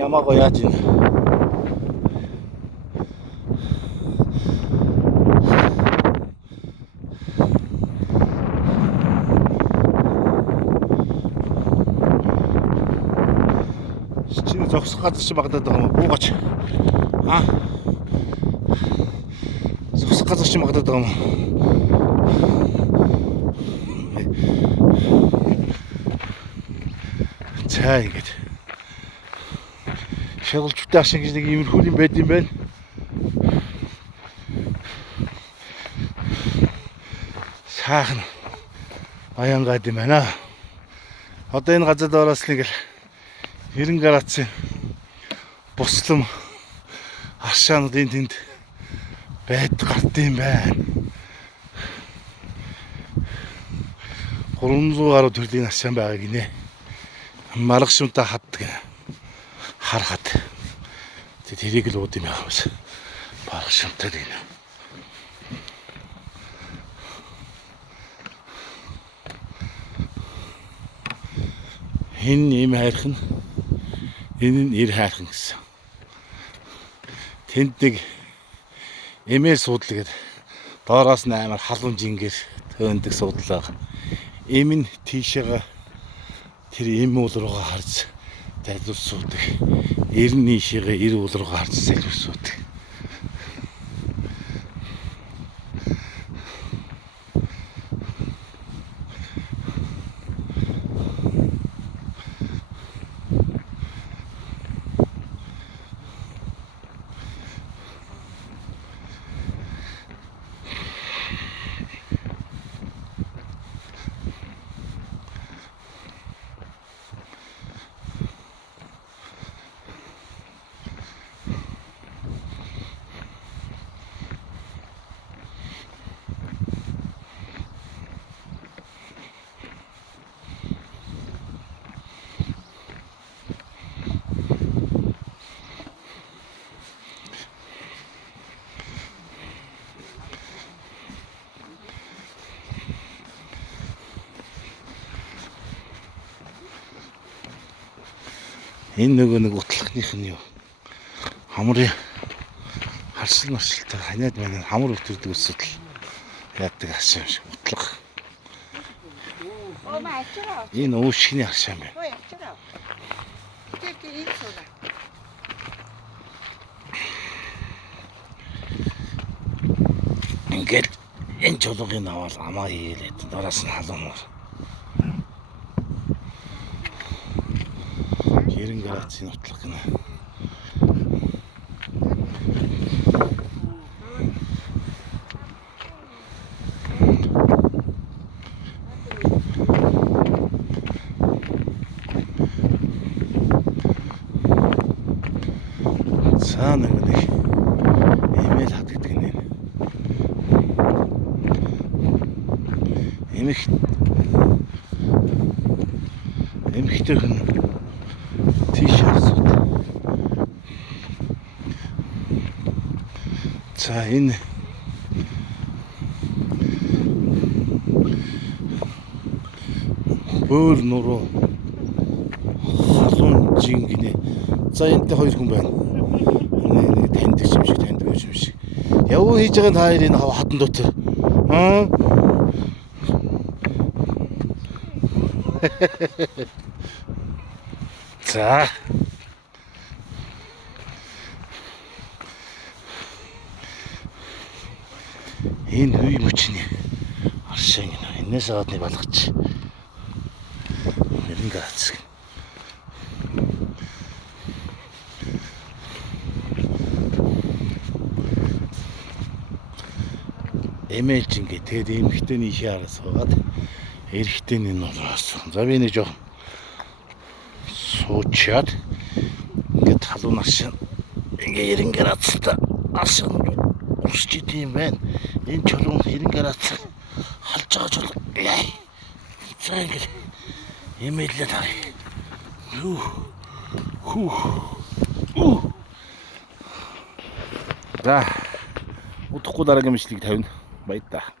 ямаагаа яаж ийн. Чи зогсох газар чи магадад байгаа юм буугач. Аа. Зогсох газар чи магадад байгаа юм. За ингэж. Шалгалжтай ашиг гэж нэг иймэрхүү юм байд юм байна. Саахан баянгаад юм байна. Одоо энэ газар доороос нэг л 90 градусын буслам аршаанууд энэ тэнд гард юм байна. 300 гаруй төрлийн аршаан байгаа гинэ. Маргашмтай хаддаг. Харахад тэрийг л ууд юм аа бас маргашмтай гинэ. Энэ юм хайрхан, энэ нь ир хайрхан гэсэн. Тэнд нэг эмээр суудлаа гэдэг доороос нь амар халуун жингээр төөндөг суудлаа. Эм нь тийшээгээ тэр эм уул руугаа харж зайлуул суудаг. Ир нь ийшээгээ ир уул руугаа харж зайлуул суудаг. Энэ нөгөө нэг утлахных нь юу? Хамрын харсал маршилтай ханиад манай хамар өвтөрдөг өсөдөл яадаг харшаа юм шиг утлах. Энэ уушгины харшаа юм байна. Ингээд энэ чулуугийн аваад амаа хийлээд доороос нь халуунаар 90 градусын утлах гэнэ. За нэг эмээл хатдаг гэнэ. Эмхтэйхэн за энэ бөөр нуруу халуун жингинэ. За энэтэй хоёр хүн байна. Нэг таньдаг юм шиг таньдаг юм шиг. Явуу хийж байгаа та хоёрын хатан дотор. За энэ хүй мөчний аршаа гинэ. Энээс аваад нэг балгач. 90 градус. Эмээлж ингээ тэгээд эмхтэйний ишээ араас суугаад эрэгтэйний нураас. За би нэг жоохон суучаад ингээд халуун аршаа ингээ 90 градустай аршаа урсч идэм байна. Энэ чулуун 90 градус халж байгаа чулуу. За ингээд эмээлээ тарай. За удахгүй дараагийн мэдлийг тавина. Баярлалаа.